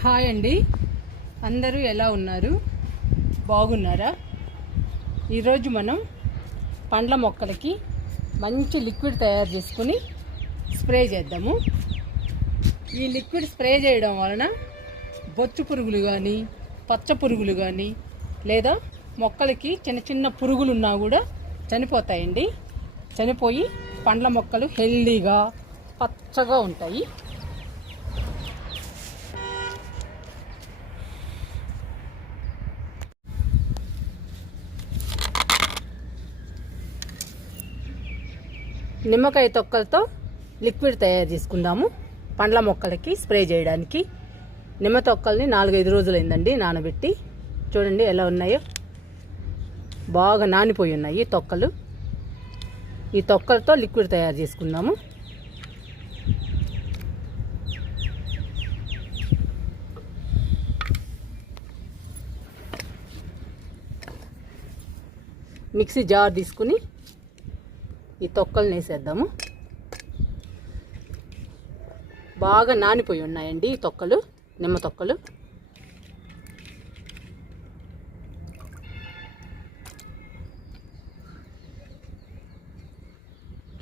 Hi అండి. అందరూ ఎలా ఉన్నారు? బాగున్నారా? ఈరోజు మనం పండ్ల మొక్కలకి మంచి లిక్విడ్ తయారు చేసుకుని స్ప్రే చేద్దాము. ఈ లిక్విడ్ స్ప్రే చేయడం వలన బొచ్చు పురుగులు కానీ పచ్చ పురుగులు కానీ లేదా మొక్కలకి చిన్న చిన్న పురుగులు ఉన్నా కూడా చనిపోతాయండి. చనిపోయి పండ్ల మొక్కలు హెల్దీగా పచ్చగా ఉంటాయి. నిమ్మకాయ తొక్కలతో లిక్విడ్ తయారు చేసుకుందాము. పండ్ల మొక్కలకి స్ప్రే చేయడానికి. నిమ్మ తొక్కల్ని నాలుగైదు రోజులైందండి నానబెట్టి. చూడండి ఎలా ఉన్నాయో. బాగా నానిపోయి ఉన్నాయి తొక్కలు. ఈ తొక్కలతో లిక్విడ్ తయారు చేసుకుందాము. మిక్సీ జార్ తీసుకుని ఈ తొక్కలు వేసేద్దాము. బాగా నానిపోయి ఉన్నాయండి ఈ తొక్కలు నిమ్మ తొక్కలు.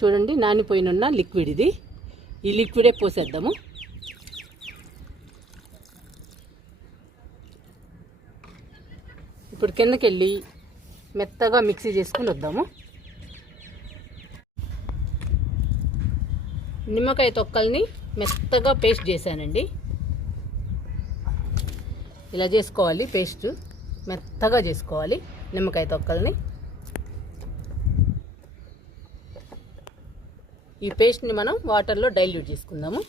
చూడండి నానిపోయినున్న లిక్విడ్ ఇది. ఈ లిక్విడే పోసేద్దాము. ఇప్పుడు కిందకి వెళ్ళి మెత్తగా మిక్సీ చేసుకుని వద్దాము. నిమ్మకాయ తొక్కల్ని మెత్తగా పేస్ట్ చేశానండి. ఇలా చేసుకోవాలి పేస్ట్ మెత్తగా చేసుకోవాలి నిమ్మకాయ తొక్కల్ని. ఈ పేస్ట్ని మనం వాటర్లో డైల్యూట్ చేసుకుందాము.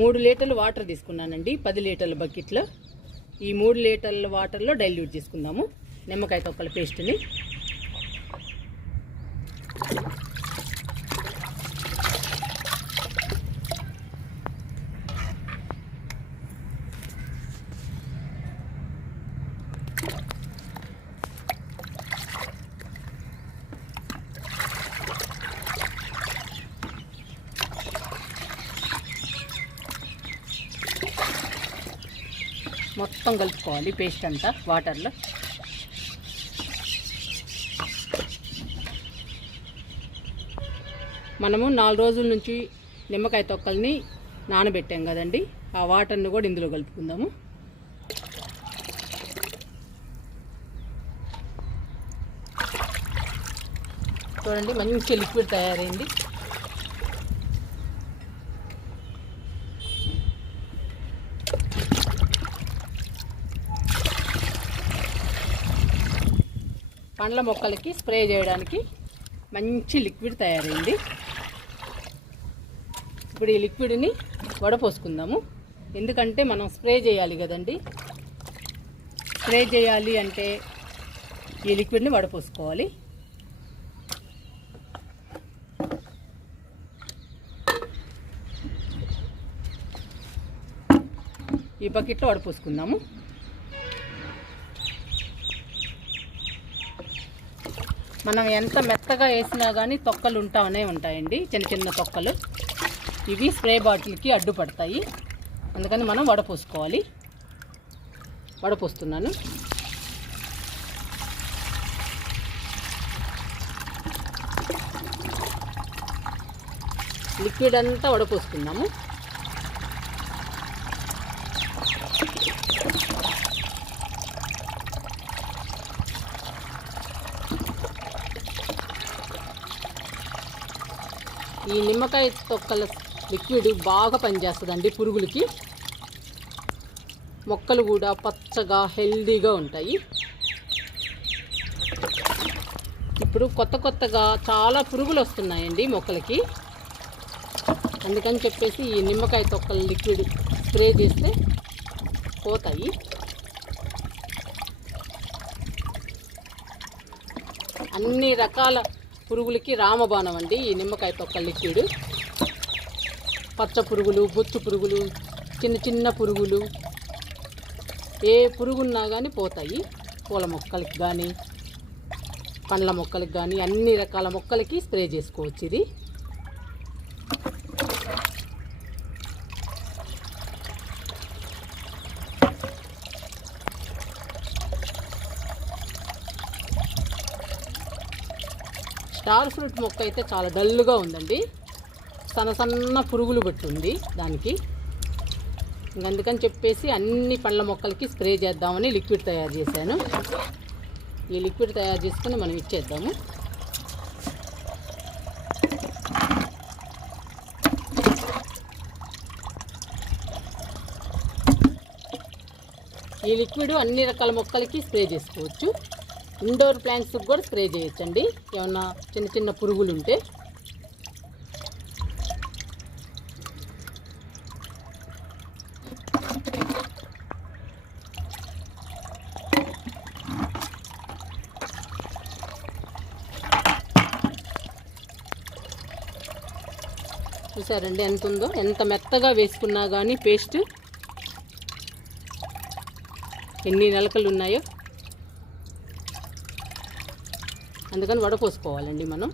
మూడు లీటర్లు వాటర్ తీసుకున్నానండి పది లీటర్ల బకెట్లో. ఈ మూడు లీటర్ల వాటర్లో డైల్యూట్ చేసుకుందాము. నిమ్మకాయ తొక్కల పేస్ట్ని మొత్తం కలుపుకోవాలి పేస్ట్ అంతా వాటర్లో మనము నాలుగు రోజుల నుంచి నిమ్మకాయ తొక్కల్ని నానబెట్టాం కదండి. ఆ వాటర్ని కూడా ఇందులో కలుపుకుందాము. చూడండి మంచి లిక్విడ్ తయారైంది. పండ్ల మొక్కలకి స్ప్రే చేయడానికి మంచి లిక్విడ్ తయారైంది. ఇప్పుడు ఈ లిక్విడ్ని వడపోసుకుందాము. ఎందుకంటే మనం స్ప్రే చేయాలి కదండి. స్ప్రే చేయాలి అంటే ఈ లిక్విడ్ని వడపోసుకోవాలి. ఈ బకెట్లో వడపోసుకుందాము. మనం ఎంత మెత్తగా వేసినా కానీ తొక్కలు ఉంటానే ఉంటాయండి చిన్న చిన్న తొక్కలు. ఇవి స్ప్రే బాటిల్కి అడ్డుపడతాయి. అందుకని మనం వడపోసుకోవాలి. వడపోస్తున్నాను. లిక్విడ్ అంతా వడపోసుకున్నాము. ఈ నిమ్మకాయ తొక్కల లిక్విడ్ బాగా పనిచేస్తుందండి పురుగులకి. మొక్కలు కూడా పచ్చగా హెల్దీగా ఉంటాయి. ఇప్పుడు కొత్త కొత్తగా చాలా పురుగులు వస్తున్నాయండి మొక్కలకి. అందుకని చెప్పేసి ఈ నిమ్మకాయ తొక్కల లిక్విడ్ స్ప్రే చేస్తే పోతాయి. అన్ని రకాల పురుగులకి రామబాణం అండి. ఈ నిమ్మకాయ తొక్క లిక్విడ్ పచ్చ పురుగులు బొచ్చు పురుగులు చిన్న చిన్న పురుగులు. ఏ పురుగున్నా కానీ పోతాయి. పూల మొక్కలకి కానీ పండ్ల మొక్కలకి కానీ అన్ని రకాల మొక్కలకి స్ప్రే చేసుకోవచ్చు ఇది. స్టార్ ఫ్రూట్ మొక్క అయితే చాలా డల్గా ఉందండి. సన్న సన్న పురుగులు పట్టుంది దానికి. అందుకని చెప్పేసి అన్ని పండ్ల మొక్కలకి స్ప్రే చేద్దామని లిక్విడ్ తయారు చేశాను. ఈ లిక్విడ్ తయారు చేసుకుని మనం ఇచ్చేద్దాము. ఈ లిక్విడ్ అన్ని రకాల మొక్కలకి స్ప్రే చేసుకోవచ్చు. ఇండోర్ ప్లాంట్స్కి కూడా స్ప్రే చేయొచ్చండి. ఏమన్నా చిన్న చిన్న పురుగులు ఉంటే చూసారండి ఎంత ఉందో ఎంత మెత్తగా వేసుకున్నా కానీ పేస్ట్ ఎన్ని నలకలు ఉన్నాయో అందుకని వడపోసుకోవాలండి మనం.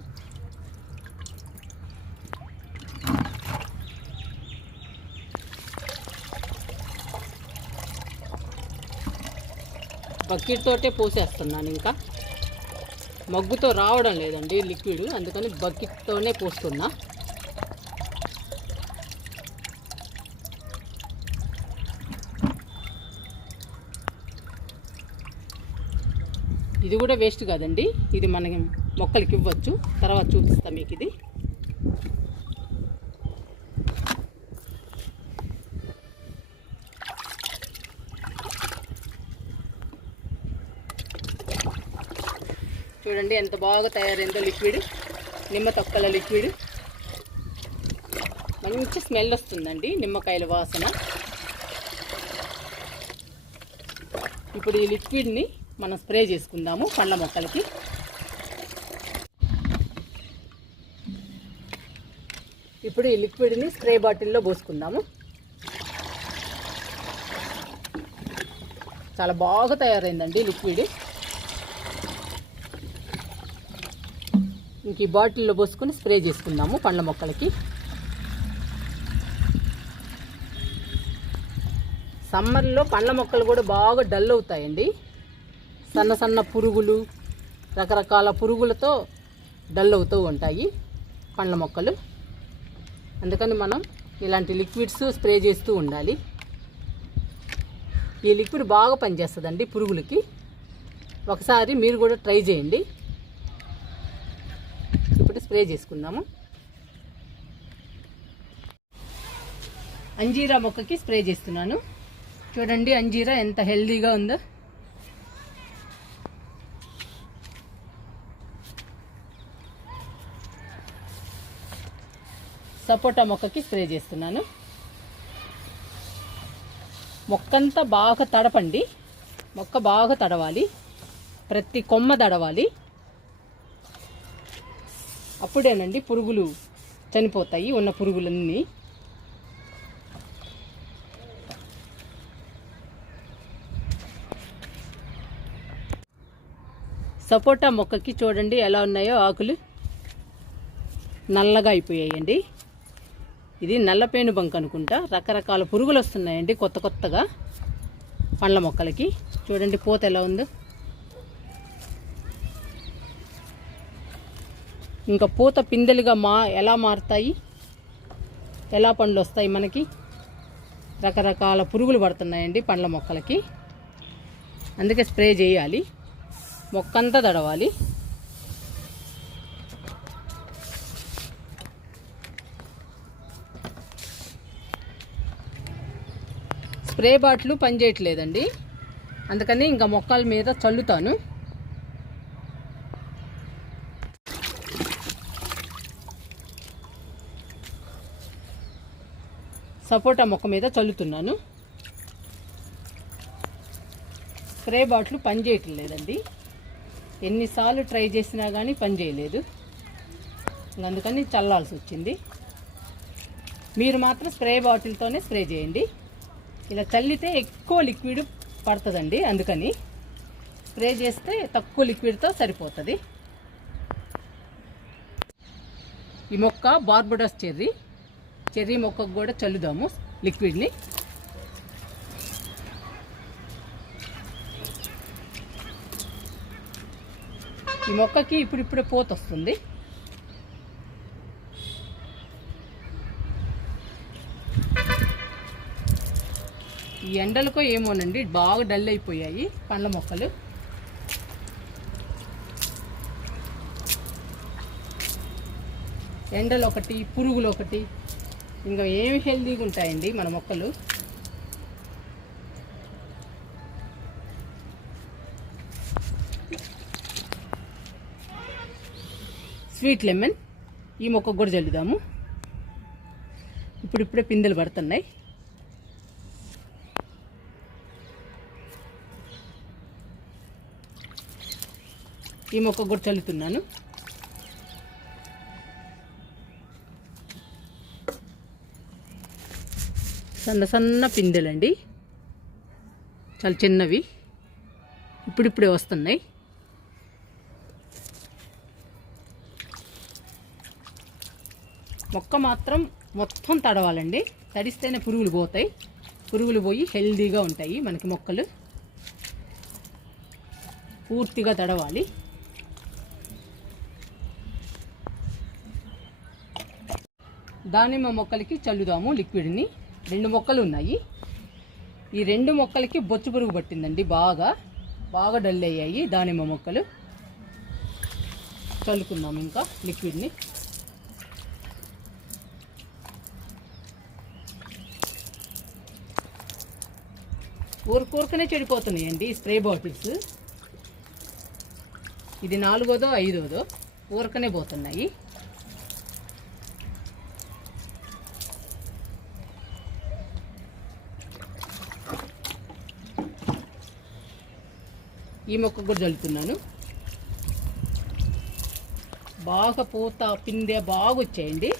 బకెట్ తోటే పోసేస్తున్నాను ఇంకా. మగ్గుతో రావడం లేదండి లిక్విడ్ అందుకని బకెట్తోనే పోస్తున్నా. ఇది కూడా వేస్ట్ కాదండి. ఇది మన మొక్కలకి ఇవ్వచ్చు. తర్వాత చూపిస్తాం మీకు ఇది. చూడండి ఎంత బాగా తయారైందో లిక్విడ్. నిమ్మ తొక్కల లిక్విడ్. మంచి స్మెల్ వస్తుందండి నిమ్మకాయల వాసన. ఇప్పుడు ఈ లిక్విడ్ని మనం స్ప్రే చేసుకుందాము పండ్ల మొక్కలకి. ఇప్పుడు ఈ లిక్విడ్ని స్ప్రే బాటిల్లో పోసుకుందాము. చాలా బాగా తయారైందండి లిక్విడ్ ఇంక ఈ బాటిల్లో పోసుకొని స్ప్రే చేసుకుందాము పండ్ల మొక్కలకి. సమ్మర్లో పండ్ల మొక్కలు కూడా బాగా డల్ అవుతాయండి. సన్న సన్న పురుగులు రకరకాల పురుగులతో డల్ అవుతూ ఉంటాయి పండ్ల మొక్కలు. అందుకని మనం ఇలాంటి లిక్విడ్స్ స్ప్రే చేస్తూ ఉండాలి. ఈ లిక్విడ్ బాగా పనిచేస్తుందండి పురుగులకి. ఒకసారి మీరు కూడా ట్రై చేయండి. ఇప్పుడు స్ప్రే చేసుకుందాము. అంజీరా మొక్కకి స్ప్రే చేస్తున్నాను. చూడండి అంజీరా ఎంత హెల్దీగా ఉందో. సపోటా మొక్కకి స్ప్రే చేస్తున్నాను. మొక్కంతా బాగా తడపండి. మొక్క బాగా తడవాలి. ప్రతి కొమ్మ తడవాలి. అప్పుడేనండి పురుగులు చనిపోతాయి ఉన్న పురుగులన్నీ. సపోటా మొక్కకి చూడండి ఎలా ఉన్నాయో ఆకులు. నల్లగా అయిపోయాయండి. ఇది నల్లపేను బంక్ అనుకుంటా. రకరకాల పురుగులు వస్తున్నాయండి కొత్త కొత్తగా పండ్ల మొక్కలకి. చూడండి పూత ఎలా ఉందో. ఇంకా పూత పిందెలుగా మా ఎలా మారుతాయి? ఎలా పండ్లు వస్తాయి మనకి? రకరకాల పురుగులు పడుతున్నాయండి పండ్ల మొక్కలకి. అందుకే స్ప్రే చేయాలి. మొక్కంతా తడవాలి. స్ప్రే బాటిల్ పనిచేయట్లేదండి. అందుకని ఇంకా మొక్కల మీద చల్లుతాను. సపోటా మొక్క మీద చల్లుతున్నాను. స్ప్రే బాటిల్ పనిచేయటం లేదండి ఎన్నిసార్లు ట్రై చేసినా కానీ పనిచేయలేదు. అందుకని చల్లాల్సి వచ్చింది. మీరు మాత్రం స్ప్రే బాటిల్తోనే స్ప్రే చేయండి. ఇలా చల్లితే ఎక్కువ లిక్విడ్ పడుతుందండి అందుకని స్ప్రే చేస్తే తక్కువ లిక్విడ్తో సరిపోతుంది. ఈ మొక్క బార్బడోస్ చెర్రీ. చెర్రీ మొక్కకు కూడా చల్లుదాము లిక్విడ్ని. ఈ మొక్కకి ఇప్పుడిప్పుడే పోత వస్తుంది ఈ ఎండలకో ఏమోనండి బాగా డల్ అయిపోయాయి పండ్ల మొక్కలు. ఎండలు ఒకటి పురుగులు ఒకటి ఇంకా ఏమి హెల్తీగా ఉంటాయండి మన మొక్కలు. స్వీట్ లెమన్ ఈ మొక్కకు కూడా చల్లుదాము. ఇప్పుడిప్పుడే పిందెలు పడుతున్నాయి. ఈ మొక్క కూడా చల్లుతున్నాను. సన్న సన్న పిందెలండి. చాలా చిన్నవి. ఇప్పుడిప్పుడే వస్తున్నాయి. మొక్క మాత్రం మొత్తం తడవాలండి. తడిస్తేనే పురుగులు పోతాయి. పురుగులు పోయి హెల్దీగా ఉంటాయి మనకి మొక్కలు. పూర్తిగా తడవాలి. దానిమ్మ మొక్కలకి చల్లుదాము లిక్విడ్ని. రెండు మొక్కలు ఉన్నాయి. ఈ రెండు మొక్కలకి బొచ్చు పురుగు పట్టిందండి బాగా. బాగా డల్ అయ్యాయి దానిమ్మ మొక్కలు. చల్లుకుందాం ఇంకా లిక్విడ్ని. ఊరుకూరుకనే చెడిపోతున్నాయండి స్ప్రే బాటిల్స్. ఇది నాలుగోదో ఐదోదో ఊరకనే పోతున్నాయి. ఈ మొక్క కూడా చల్లుతున్నాను బాగా పూత పిందె బాగా వచ్చాయండి.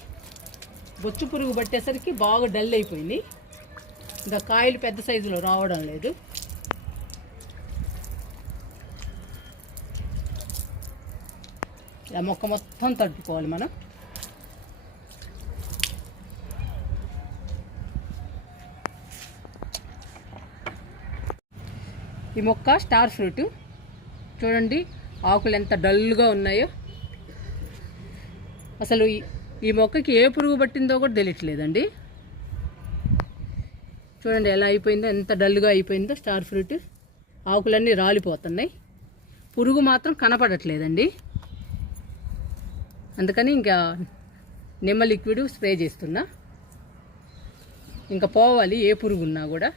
బొచ్చు పురుగు పట్టేసరికి బాగా డల్ అయిపోయింది. ఇంకా కాయలు పెద్ద సైజులో రావడం లేదు. ఇలా మొక్క మొత్తం తడుపుకోవాలి మనం. ఈ మొక్క స్టార్ ఫ్రూట్. చూడండి ఆకులు ఎంత డల్గా ఉన్నాయో. అసలు ఈ- ఈ మొక్కకి ఏ పురుగు పట్టిందో కూడా తెలియట్లేదండి. చూడండి ఎలా అయిపోయిందో ఎంత డల్గా అయిపోయిందో స్టార్ ఫ్రూట్. ఆకులన్నీ రాలిపోతున్నాయి. పురుగు మాత్రం కనపడట్లేదండి. అందుకని ఇంకా నిమ్మ లిక్విడ్ స్ప్రే చేస్తున్నా. ఇంకా పోవాలి ఏ పురుగు ఉన్నా కూడా.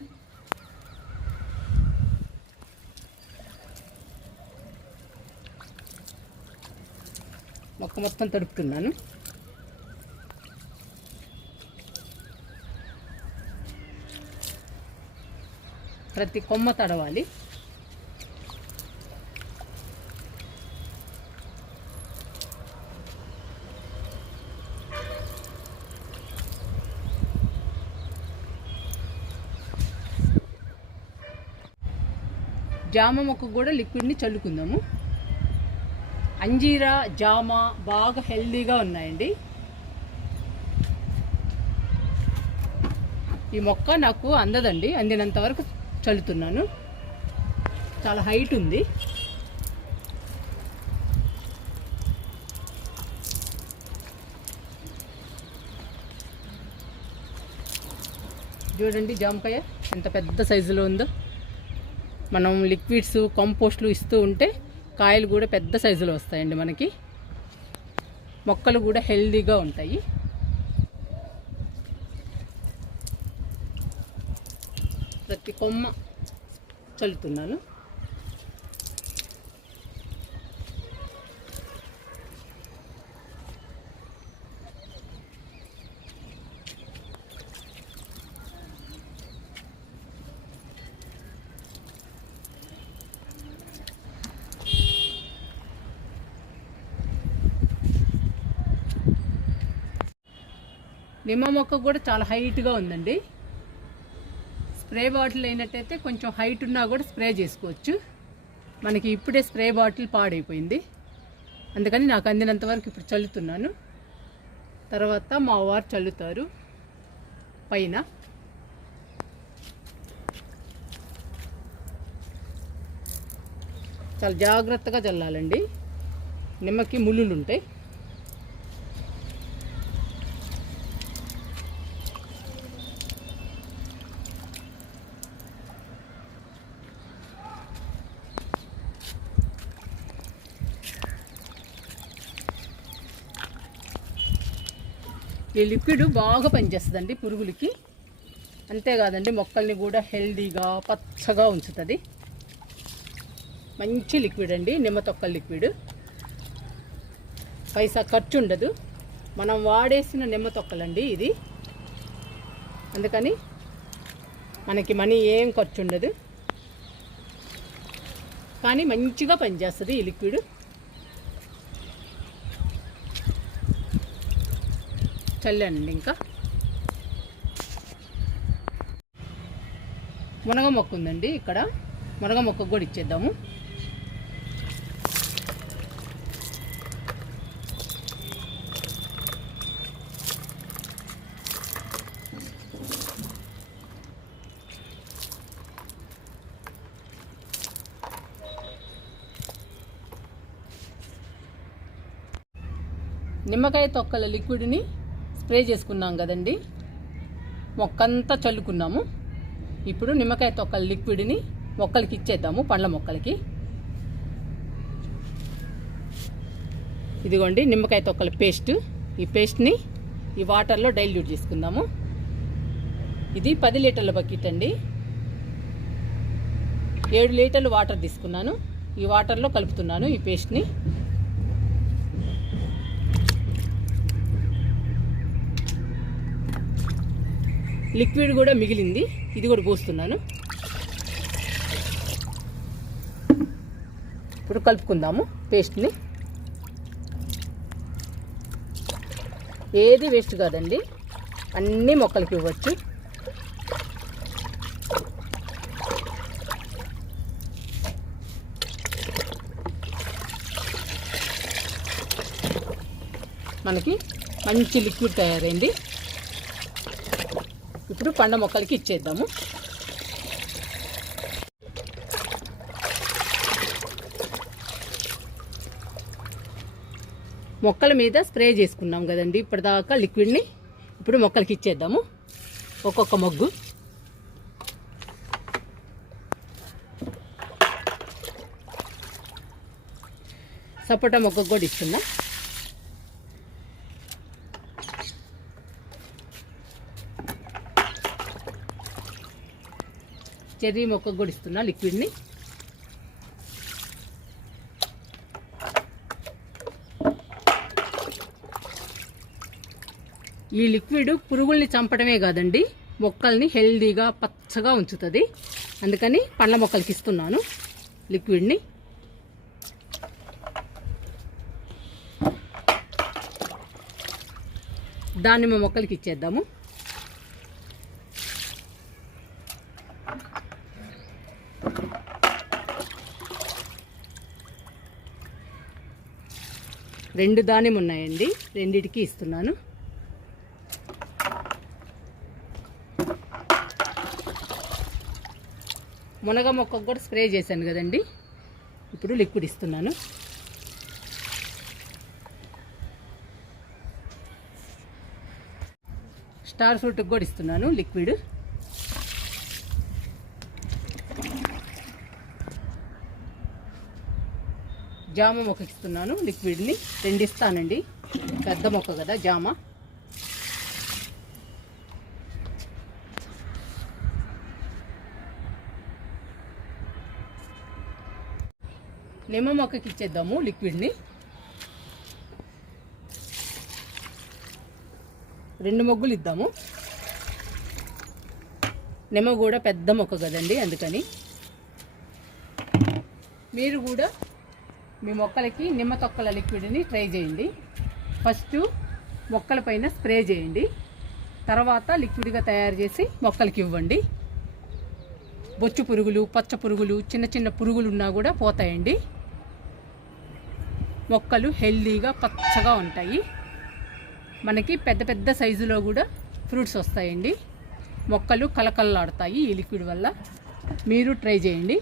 మొక్క మొత్తం తడుపుతున్నాను. ప్రతి కొమ్మ తడవాలి. జామ మొక్క కూడా లిక్విడ్ని చల్లుకుందాము. అంజీరా జామ బాగా హెల్దీగా ఉన్నాయండి. ఈ మొక్క నాకు అందదండి అందినంత వరకు చల్లుతున్నాను. చాలా హైట్ ఉంది. చూడండి జామకాయ ఎంత పెద్ద సైజులో ఉందో. మనం లిక్విడ్స్ కంపోస్ట్లు ఇస్తూ ఉంటే కాయలు కూడా పెద్ద సైజులో వస్తాయండి మనకి. మొక్కలు కూడా హెల్దీగా ఉంటాయి. ప్రతి కొమ్మ చల్లుతున్నాను. నిమ్మ మొక్క కూడా చాలా హైట్గా ఉందండి. స్ప్రే బాటిల్ అయినట్టయితే కొంచెం హైట్ ఉన్నా కూడా స్ప్రే చేసుకోవచ్చు. మనకి ఇప్పుడే స్ప్రే బాటిల్ పాడైపోయింది. అందుకని నాకు అందినంత వరకు ఇప్పుడు చల్లుతున్నాను. తర్వాత మా వారు చల్లుతారు పైన. చాలా జాగ్రత్తగా చల్లాలండి. నిమ్మకి ముళ్ళులు ఉంటాయి ఈ లిక్విడ్ బాగా పనిచేస్తుందండి పురుగులకి. అంతేకాదండి మొక్కల్ని కూడా హెల్దీగా పచ్చగా ఉంచుతుంది. మంచి లిక్విడ్ అండి నిమ్మ తొక్కల లిక్విడ్. పైసా ఖర్చు ఉండదు. మనం వాడేసిన నిమ్మ తొక్కలండి ఇది. అందుకని మనకి మనీ ఏం ఖర్చు ఉండదు. కానీ మంచిగా పనిచేస్తుంది ఈ లిక్విడ్. చల్లానండి ఇంకా. మునగ మొక్క ఉందండి ఇక్కడ. మునగ మొక్క కూడా ఇచ్చేద్దాము. నిమ్మకాయ తొక్కల లిక్విడ్ని స్ప్రే చేసుకున్నాం కదండి. మొక్కంతా చల్లుకున్నాము. ఇప్పుడు నిమ్మకాయ తొక్కల లిక్విడ్ని మొక్కలకి ఇచ్చేద్దాము పండ్ల మొక్కలకి. ఇదిగోండి నిమ్మకాయ తొక్కల పేస్ట్ ఈ పేస్ట్ని ఈ వాటర్లో డైల్యూట్ చేసుకుందాము. ఇది పది లీటర్ల బకెట్ అండి. ఏడు లీటర్లు వాటర్ తీసుకున్నాను. ఈ వాటర్లో కలుపుతున్నాను ఈ పేస్ట్ని లిక్విడ్ కూడా మిగిలింది. ఇది కూడా పోస్తున్నాను. ఇప్పుడు కలుపుకుందాము పేస్ట్ని. ఏది వేస్ట్ కాదండి. అన్ని మొక్కలకి ఇవ్వచ్చు. మనకి మంచి లిక్విడ్ తయారైంది. ఇప్పుడు పండ మొక్కలకి ఇచ్చేద్దాము. మొక్కల మీద స్ప్రే చేసుకున్నాం కదండి ఇప్పటిదాకా లిక్విడ్ని ఇప్పుడు మొక్కలకి ఇచ్చేద్దాము. ఒక్కొక్క మొగ్గు. సపోటా మొక్కకు కూడా ఇస్తున్నాం చెర్రీ మొక్కకు కూడా ఇస్తున్నా లిక్విడ్ని ఈ లిక్విడ్ పురుగుల్ని చంపడమే కాదండి మొక్కల్ని హెల్దీగా పచ్చగా ఉంచుతుంది. అందుకని పండ్ల మొక్కలకి ఇస్తున్నాను లిక్విడ్ని దానిమ్మ మొక్కలకి ఇచ్చేద్దాము. రెండు దానిమ్మ ఉన్నాయండి రెండిటికి ఇస్తున్నాను. మునగ మొక్కకు కూడా స్ప్రే చేశాను కదండి. ఇప్పుడు లిక్విడ్ ఇస్తున్నాను. స్టార్ ఫ్రూట్కి కూడా ఇస్తున్నాను లిక్విడ్. జామ మొక్కకి ఇస్తున్నాను లిక్విడ్ని రెండు ఇస్తానండి పెద్ద మొక్క కదా జామ. నిమ్మ మొక్కకి ఇచ్చేద్దాము లిక్విడ్ని. రెండు మొగ్గులు ఇద్దాము నిమ్మ కూడా పెద్ద మొక్క కదండి అందుకని. మీరు కూడా మీ మొక్కలకి నిమ్మ తొక్కల లిక్విడ్ని ట్రై చేయండి. ఫస్ట్ మొక్కల పైన స్ప్రే చేయండి. తర్వాత లిక్విడ్గా తయారు చేసి మొక్కలకి ఇవ్వండి. బొచ్చు పురుగులు పచ్చ పురుగులు చిన్న చిన్న పురుగులు ఉన్నా కూడా పోతాయండి. మొక్కలు హెల్దీగా పచ్చగా ఉంటాయి. మనకి పెద్ద పెద్ద సైజులో కూడా ఫ్రూట్స్ వస్తాయండి. మొక్కలు కలకల్లాడతాయి ఈ లిక్విడ్ వల్ల. మీరు ట్రై చేయండి.